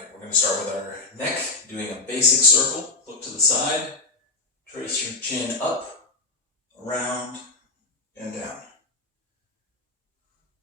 Alright, we're going to start with our neck, doing a basic circle. Look to the side, trace your chin up, around, and down.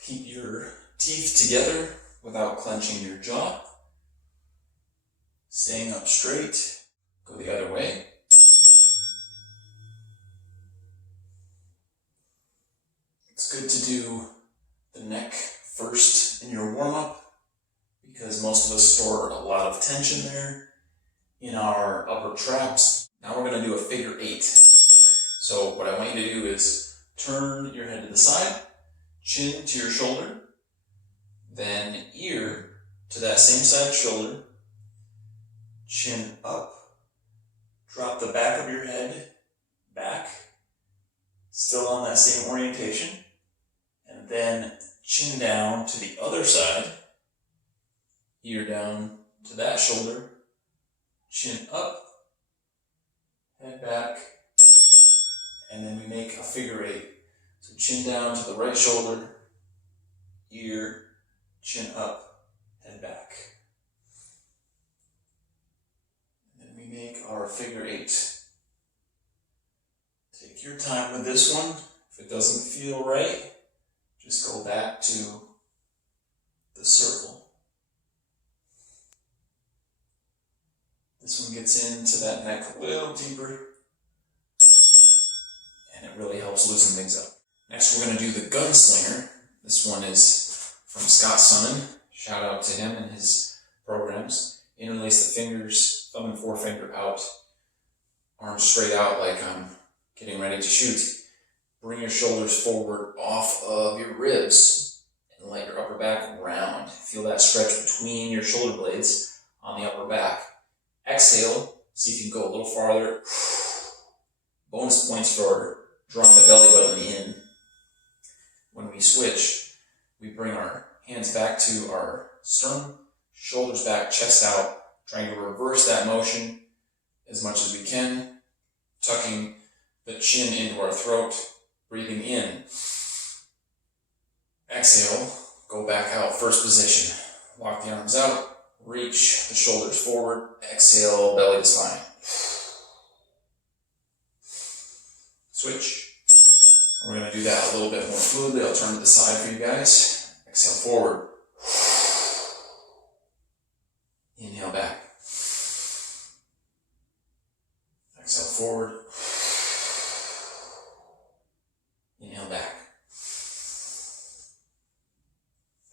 Keep your teeth together without clenching your jaw. Staying up straight, go the other way. It's good to do the neck first in your warm-up because most of us store a lot of tension there in our upper traps. Now we're going to do a figure 8. So what I want you to do is turn your head to the side, chin to your shoulder, then ear to that same side shoulder, chin up, drop the back of your head back, still on that same orientation, and then chin down to the other side, ear down to that shoulder, chin up, head back, and then we make a figure 8. So chin down to the right shoulder, ear, chin up, head back. And then we make our figure 8. Take your time with this one. If it doesn't feel right, just go back to the circle. This one gets into that neck a little deeper, and it really helps loosen things up. Next, we're going to do the Gunslinger. This one is from Scott Sunnan. Shout out to him and his programs. Interlace the fingers, thumb and forefinger out, arms straight out like I'm getting ready to shoot. Bring your shoulders forward off of your ribs and let your upper back round. Feel that stretch between your shoulder blades on the upper back. Exhale, see if you can go a little farther. Bonus points for drawing the belly button in. When we switch, we bring our hands back to our sternum, shoulders back, chest out, trying to reverse that motion as much as we can, tucking the chin into our throat, breathing in. Exhale, go back out, first position. Walk the arms out. Reach the shoulders forward, exhale, belly to spine. Switch. We're going to do that a little bit more fluidly. I'll turn to the side for you guys. Exhale forward. Inhale back. Exhale forward. Inhale back.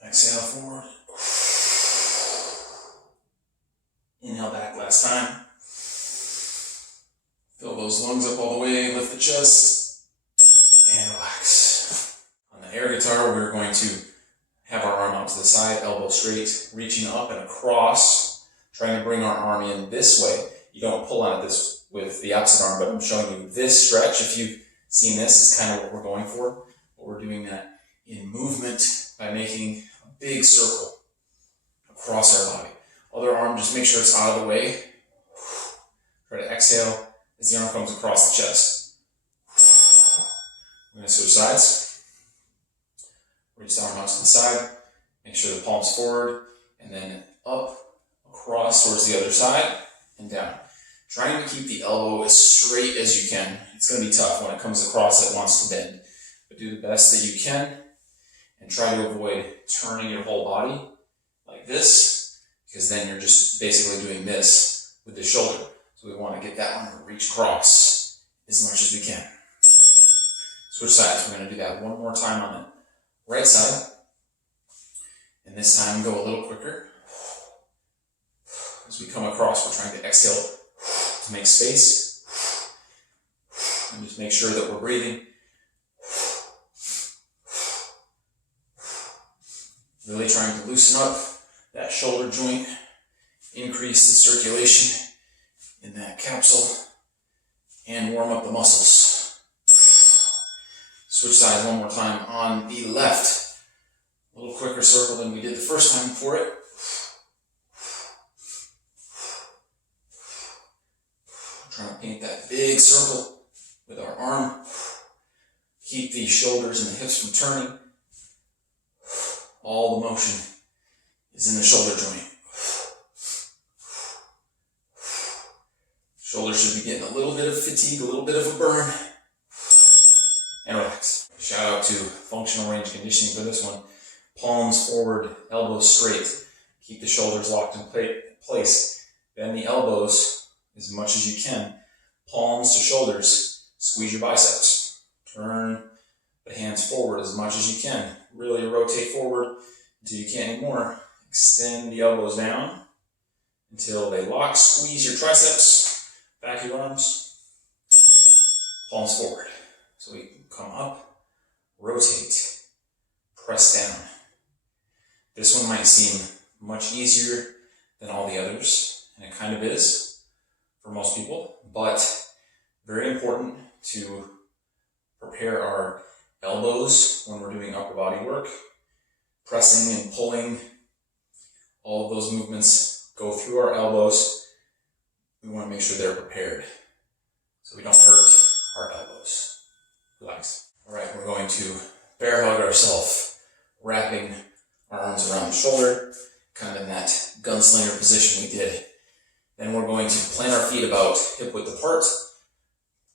Exhale forward. Inhale back last time. Fill those lungs up all the way, lift the chest, and relax. On the air guitar, we're going to have our arm out to the side, elbow straight, reaching up and across, trying to bring our arm in this way. You don't pull on it this with the opposite arm, but I'm showing you this stretch. If you've seen this, is kind of what we're going for. But we're doing that in movement by making a big circle across our body. Other arm, just make sure it's out of the way. Try to exhale as the arm comes across the chest. We're going to switch sides. Reach the arm out to the side. Make sure the palm's forward. And then up, across towards the other side, and down. Trying to keep the elbow as straight as you can. It's going to be tough when it comes across, it wants to bend. But do the best that you can. And try to avoid turning your whole body like this, because then you're just basically doing this with the shoulder. So we want to get that one to reach across as much as we can. Switch sides. We're going to do that one more time on the right side. And this time go a little quicker. As we come across, we're trying to exhale to make space. And just make sure that we're breathing. Really trying to loosen up that shoulder joint, increase the circulation in that capsule, and warm up the muscles. Switch sides one more time on the left. A little quicker circle than we did the first time for it. Trying to paint that big circle with our arm. Keep the shoulders and the hips from turning. All the motion is in the shoulder joint. a little bit of fatigue, a little bit of a burn, and relax. Shout out to functional range conditioning for this one. Palms forward, elbows straight. Keep the shoulders locked in place. Bend the elbows as much as you can. Palms to shoulders. Squeeze your biceps. Turn the hands forward as much as you can. Really rotate forward until you can't anymore. Extend the elbows down until they lock. Squeeze your triceps, back of your arms, palms forward. So we can come up, rotate, press down. This one might seem much easier than all the others, and it kind of is for most people, but very important to prepare our elbows when we're doing upper body work. Pressing and pulling, all of those movements go through our elbows. We want to make sure they're prepared so we don't hurt our elbows. Relax. All right, we're going to bear hug ourselves, wrapping our arms around the shoulder, kind of in that gunslinger position we did. Then we're going to plant our feet about hip width apart.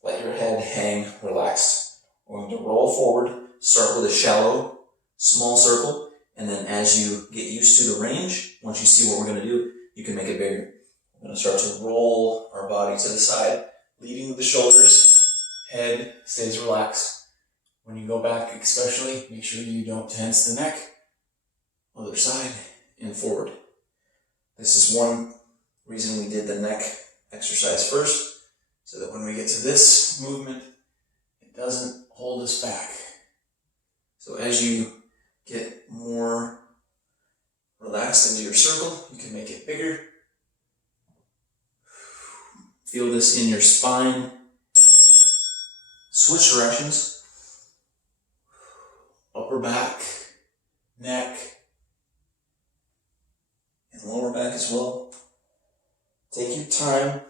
Let your head hang relaxed. We're going to roll forward, start with a shallow, small circle, and then as you get used to the range, once you see what we're going to do, you can make it bigger. We're going to start to roll our body to the side, leading with the shoulders. Head stays relaxed. When you go back especially, make sure you don't tense the neck. Other side and forward. This is one reason we did the neck exercise first, so that when we get to this movement, it doesn't hold us back. So as you get more relaxed into your circle, you can make it bigger. Feel this in your spine. Switch directions. Upper back, neck, and lower back as well. Take your time.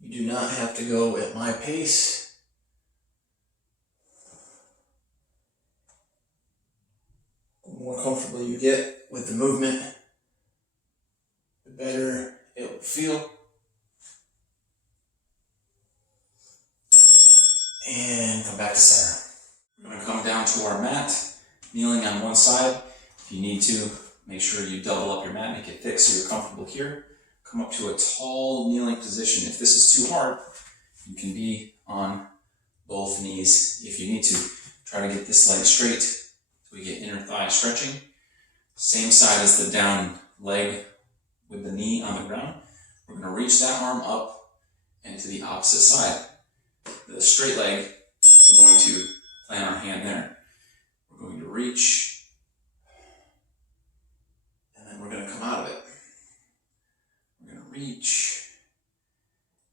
You do not have to go at my pace. The more comfortable you get with the movement, the better it will feel. And come back to center. We're going to come down to our mat, kneeling on one side. If you need to, make sure you double up your mat, make it thick so you're comfortable here. Come up to a tall kneeling position. If this is too hard, you can be on both knees if you need to. Try to get this leg straight so we get inner thigh stretching. Same side as the down leg with the knee on the ground. We're going to reach that arm up and to the opposite side. The straight leg, we're going to plant our hand there. We're going to reach, and then we're going to come out of it. We're going to reach,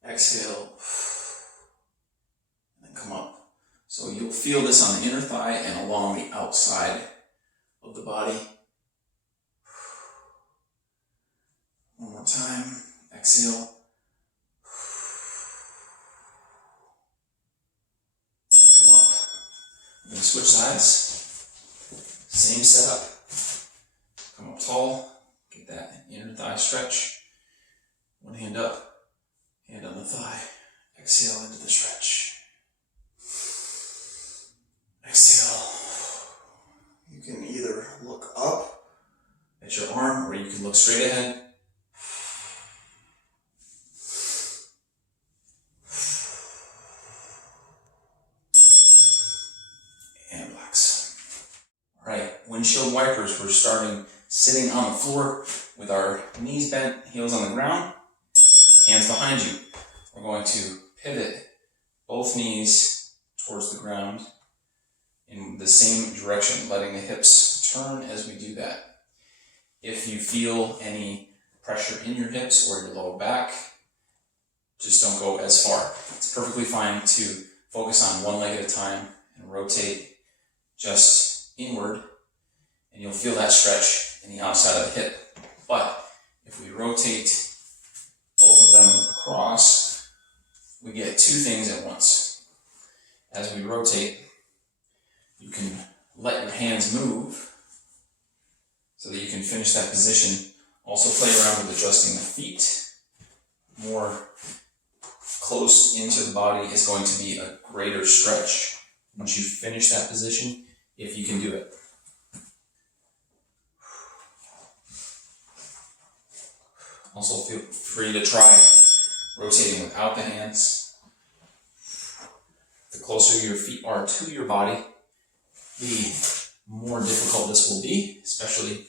exhale, and then come up. So you'll feel this on the inner thigh and along the outside of the body. One more time, exhale. Come up. We're going to switch sides. Same setup. Come up tall. Get that inner thigh stretch. One hand up, hand on the thigh. Exhale into the stretch. Exhale. You can either look up at your arm or you can look straight ahead. And relax. All right, windshield wipers. We're starting sitting on the floor with our knees bent, heels on the ground, hands behind you. We're going to pivot both knees towards the ground in the same direction, letting the hips turn as we do that. If you feel any pressure in your hips or your lower back, just don't go as far. It's perfectly fine to focus on one leg at a time and rotate just inward, and you'll feel that stretch in the outside of the hip. But if we rotate both of them across, we get two things at once. As we rotate, you can let your hands move so that you can finish that position. Also play around with adjusting the feet more close into the body is going to be a greater stretch. Once you finish that position, if you can do it. Also feel free to try rotating without the hands. The closer your feet are to your body, the more difficult this will be, especially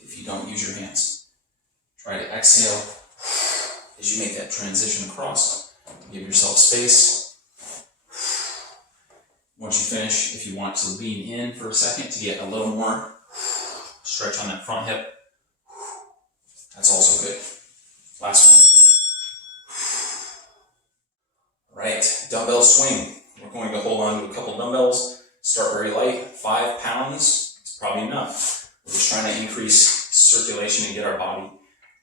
if you don't use your hands. Try to exhale as you make that transition across. Give yourself space. Once you finish, if you want to lean in for a second to get a little more stretch on that front hip, that's also good. Last one. All right, dumbbell swing. We're going to hold on to a couple dumbbells. Start very light, 5 pounds. It's probably enough. We're just trying to increase circulation and get our body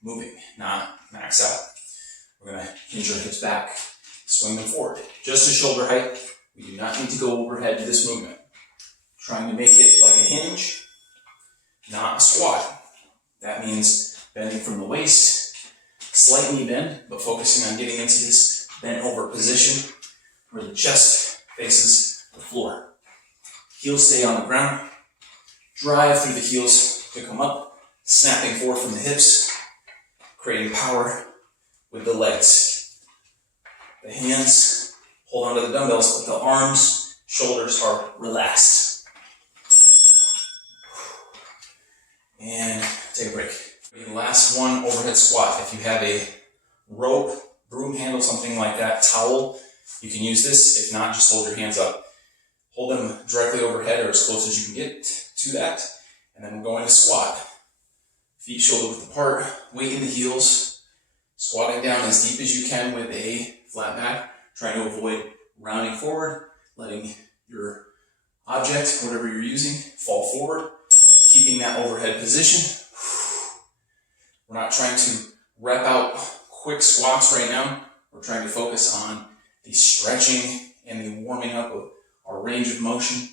moving, not max out. We're going to hinge our hips back, swing them forward. Just to shoulder height. We do not need to go overhead to this movement. Trying to make it like a hinge, not a squat. That means bending from the waist, slight knee bend, but focusing on getting into this bent over position where the chest faces the floor. Heels stay on the ground. Drive through the heels to come up, snapping forward from the hips, creating power with the legs. The hands hold onto the dumbbells, but the arms, shoulders are relaxed. And take a break. The last one, overhead squat. If you have a rope, broom handle, something like that, towel, you can use this. If not, just hold your hands up. Hold them directly overhead or as close as you can get to that. And then we're going to squat. Feet shoulder width apart, weight in the heels. Squatting down as deep as you can with a flat back. Trying to avoid rounding forward, letting your object, whatever you're using, fall forward. Keeping that overhead position. We're not trying to rep out quick squats right now. We're trying to focus on the stretching and the warming up of our range of motion.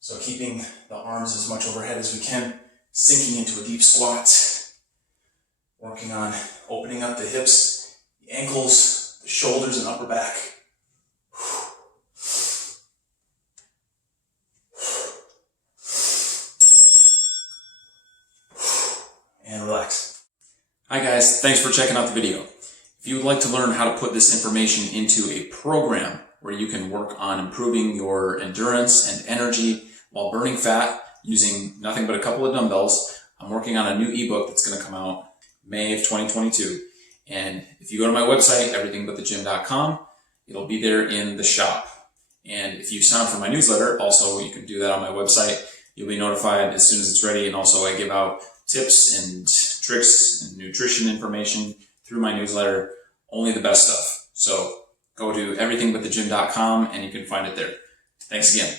So keeping the arms as much overhead as we can, sinking into a deep squat. Working on opening up the hips, the ankles, the shoulders, and upper back. And relax. Hi guys, thanks for checking out the video. If you would like to learn how to put this information into a program where you can work on improving your endurance and energy while burning fat using nothing but a couple of dumbbells, I'm working on a new ebook that's going to come out May of 2022. And if you go to my website, everythingbutthegym.com, it'll be there in the shop. And if you sign up for my newsletter, also you can do that on my website. You'll be notified as soon as it's ready. And also I give out tips and tricks and nutrition information through my newsletter, only the best stuff. So go to everythingbutthegym.com and you can find it there. Thanks again.